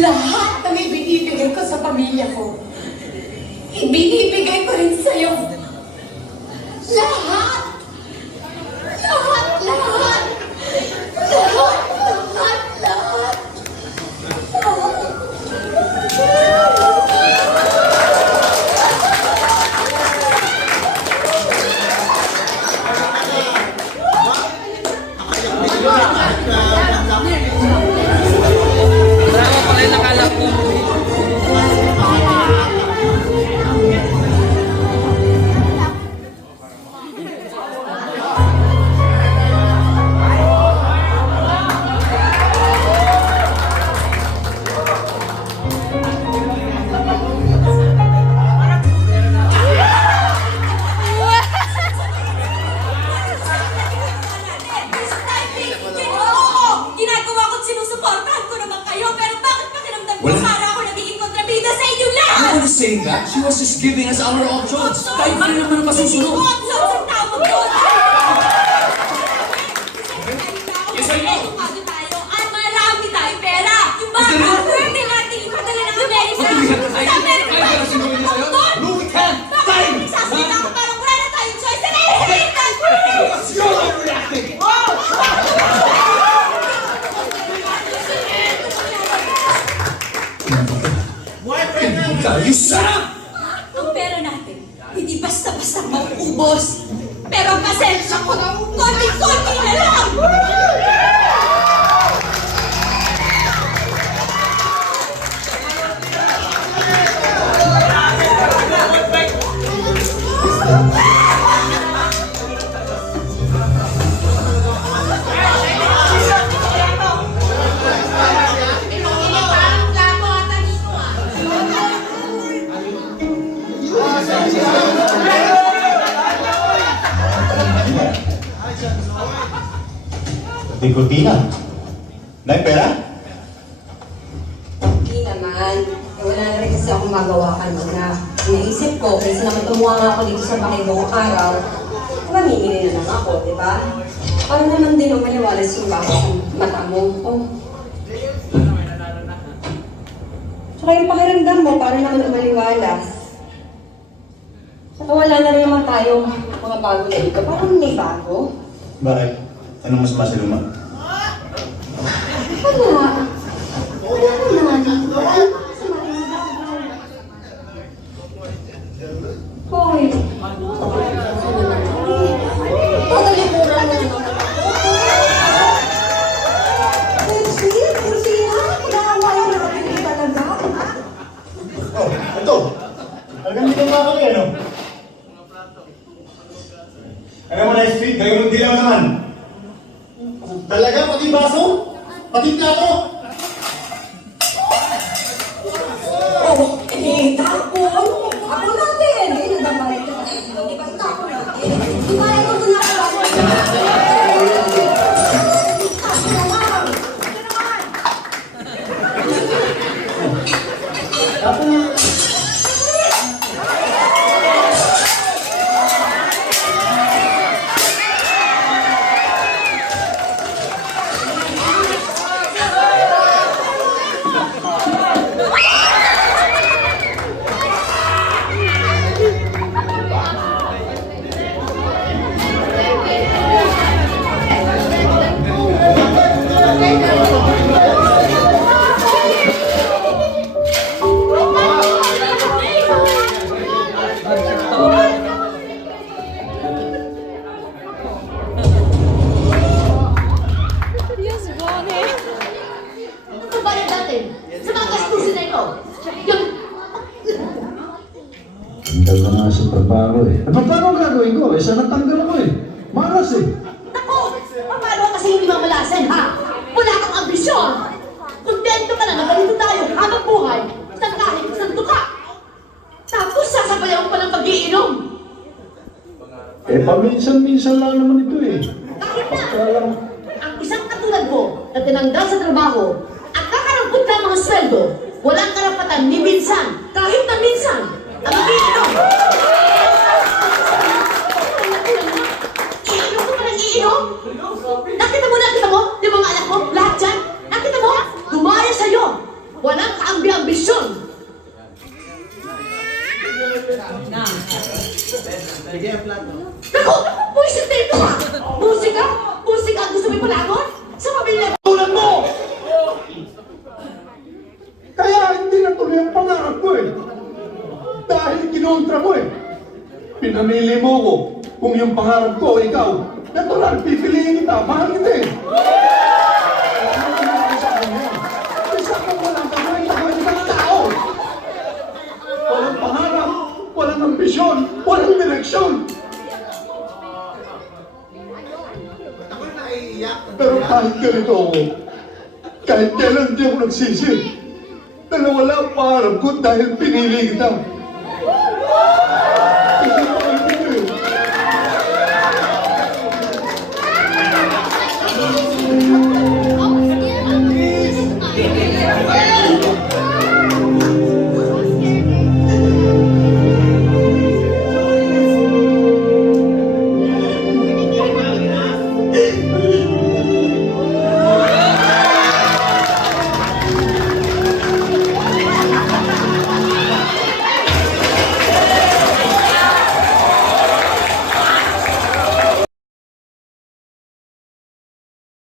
Lahat ng ibinibigay ko sa pamilya ko, ibinibigay ko rin sa'yo. Lahat! Lahat! Lahat! Lahat! Lahat! Lahat! Saying that, she was just giving us our options. Kahit pa rin naman ang masusunod. Yes, I know. At marami tayong pera. Yung mga pwede natin ipadala ng Amerika. Sa Amerika pa yung sinunod doon. No, we can't. Bakit nagsasalita ko parang wala na tayong choice? Nahihilitan! What's your overreacting? You shut up! Ang pera natin, hindi basta-basta mauubos. Pero pasensya ko na konti-konti na lang! Di kurtina. Nay, pera? Hindi naman. Wala na rin kasi akong magawa kanina. Naisip ko, kaysa naman tumuha nga ako dito sa bahay buong araw, mamimili na lang ako, di ba? Para naman din ang maliwalas yung baka sa mata mo. Oh. Tsaka yung pakiramdam mo, para naman maliwalas. Saka wala na rin naman tayong mga bago na dito. Parang may bago. Bakit? Anong mas masaluma? Wala. Wala naman. Wala pa sa mga bago. Hoy. Totally mura na naman. Kursi na. Pinakawalan na natin talaga. Oh, ito. Talagang hindi ka makakali, ano? Alam mo na, street, gawin mo dilaw naman. Talaga, pati baso? Pati plato? Oh, eh, tapon. Ako natin. Eh, nagbabalit ka kasi. Di ba tapon natin? Di ba ito na ako? trabaho eh. At paano ang gagawin ko? Isa natanggal ako eh. Malas eh. Naku! Paano kasi hindi mamalasin, ha? Wala kang ambisyon! Kontento ka na na ganito tayo habang buhay sa kahit isang tuka! Tapos sasabayan mo pa ng pag-iinom! Eh, paminsan-minsan lang naman ito eh. Kahit na! Basta lang. Ang isang katulad mo na tinanggal sa trabaho at kakarampot ka mga sweldo, walang karapatan ni minsan, kahit na minsan, ang iinom! Iinom ko pa ng iinom? Nakita mo? Di ba mga anak mo? Lahat dyan? Nakita mo? Dumaya sa'yo! Walang kaambi-ambisyon! Naku! Buwisit na ito ha! Musika? Musika ang gusto mo ipalagon? Sa pamilya Tulad mo! Kaya hindi natuloy ang pangarap ko eh. Dahil kinontra mo eh. Pinamili mo ko kung yung pangarap ko, ikaw. Natural, pipiliin kita, mahal kita eh. Isa kang walang kamay, takawin ka ng tao. Walang pangarap, walang ambisyon, walang direksyon. Pero kahit ganito ako, kahit kailan di ako nagsisi, dahil wala ang pangarap ko dahil pinili kita.